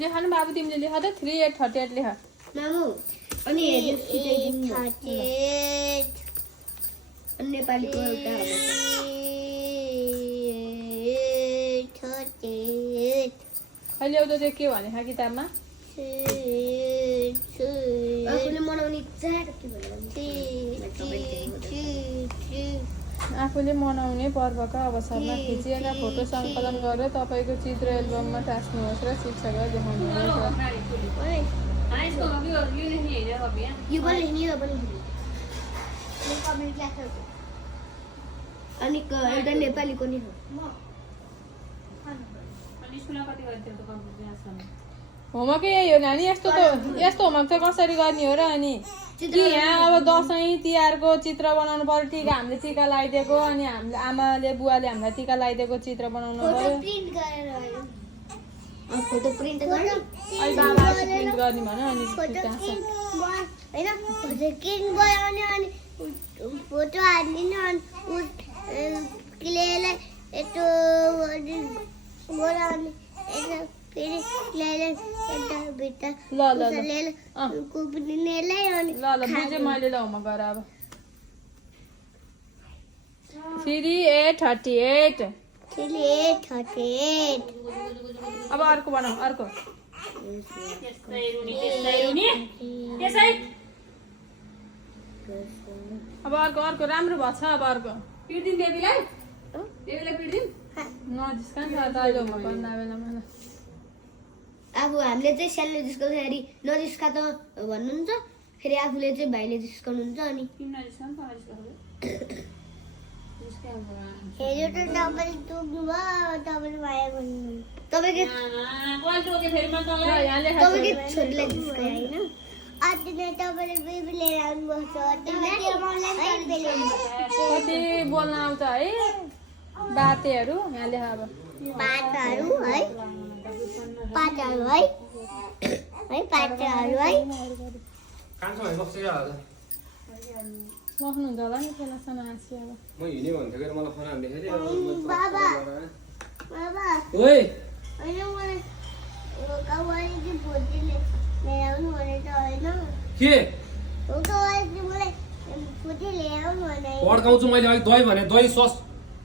लेख न बाबु तिमीले लेख त 3838 लेख मामु अनि हेर्नु सिकाइदिनु 38 अनि नेपालीको एउटा अहिले एउटा चाहिँ के भने किताबमा आफूले मनाउने चाड के आफूले मनाउने पर्वका अवसरमा खिचिएका फोटो सङ्कलन गरेर तपाईँको चित्र एल्बममा टाँस्नुहोस् र शिक्षकलाई देखाउनुहोस् अनि एउटा नेपालीको नि हो होमवर्क यही हो नानी यस्तो होमवर्क चाहिँ कसरी गर्ने हो र अनि कि यहाँ अब दसैँ तिहारको चित्र बनाउनु पर्यो टिका हामीले टिका लगाइदिएको अनि हामीले आमाले बुवाले हामीलाई टिका लगाइदिएको चित्र बनाउनु पर्यो फोटो प्रिन्ट गर्ने प्रिन्ट गर्ने भन अनि अनि फोटो हालिदिनु अनि क्लेलाई यस्तो बोलाउने फेरि क्लेलाई यता भित्र ल कुप्नेलाई अनि ल बुझेँ मैले ल होमवर्क गर अब 3838 अब अर्को बनाऊ अर्को अब अर्को राम्रो भएको छ अब अर्को पिर्दिन देवीलाई पिर्दिन नजिस्कान छ दाइले होमवर्क गर्न बेलामा अब हामीले चाहिँ सानो जिस्काउँदाखेरि नजिस्का त भन्नुहुन्छ फेरि आफूले चाहिँ भाइले जिस्काउनुहुन्छ अनि छोरीलाई जिस्काए कति बोल्न आउँछ है बातेहरू यहाँ लेख अब बस्नुहुन्छ होला नि सानो हाँसी अब म हिँड्ने भन्थ्यो कि मलाई फोन हान्दै थियो के पड्काउँछु मैले अलिक दही भने दही सस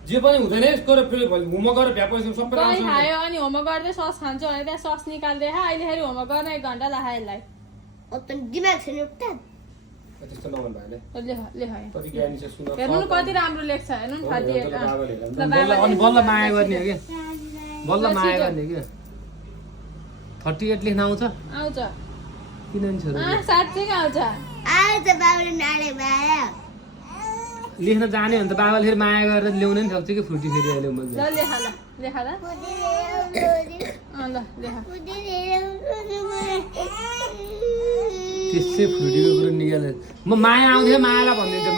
जे पनि हुँदैन तर फेरि होमवर्क गरेर भ्याएपछि सबै दही खायो अनि होमवर्क गर्दै सस खान्छु भने त्यहाँ सस निकाल्दै अहिलेखेरि होमवर्क गर्न 1 घन्टा लाग्यो यसलाई दिमाग छैन उता त्यस्तो नभन भाइले लेख कति ज्ञानी छ सुन हेर्नु न कति राम्रो लेख्छ हेर्नु न 38 अनि बल्ल माया गर्ने हो के बल्ल माया गर्ने हो के 38 लेख्न आउँछ किन नि छोरा साँच्चै आउँछ बाबाले नाडे माया लेख्न जाने भने त बाबाले फेरि माया गरेर ल्याउन नि सक्छ कि फुटी फेरि अहिले ल लेख ल त्यसै फुटीको कुरो निकालेर म माया आउँथ्यो मायालाई भनिदिन्छु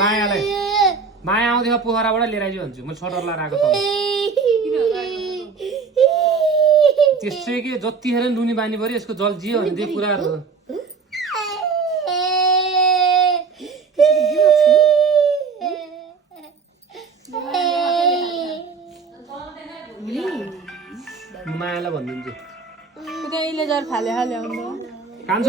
माया आउँथ्यो पोखराबाट लिएर आइज भन्छु म छोटरलाई राखेको त त्यसै के जतिखेर नि रुनी बानी पऱ्यो यसको जल जियो भने त्यही कुराहरू हो मायालाई भनिदिन्छु त्यहाँ इलेजर फाले ल्याउँछ कान्छ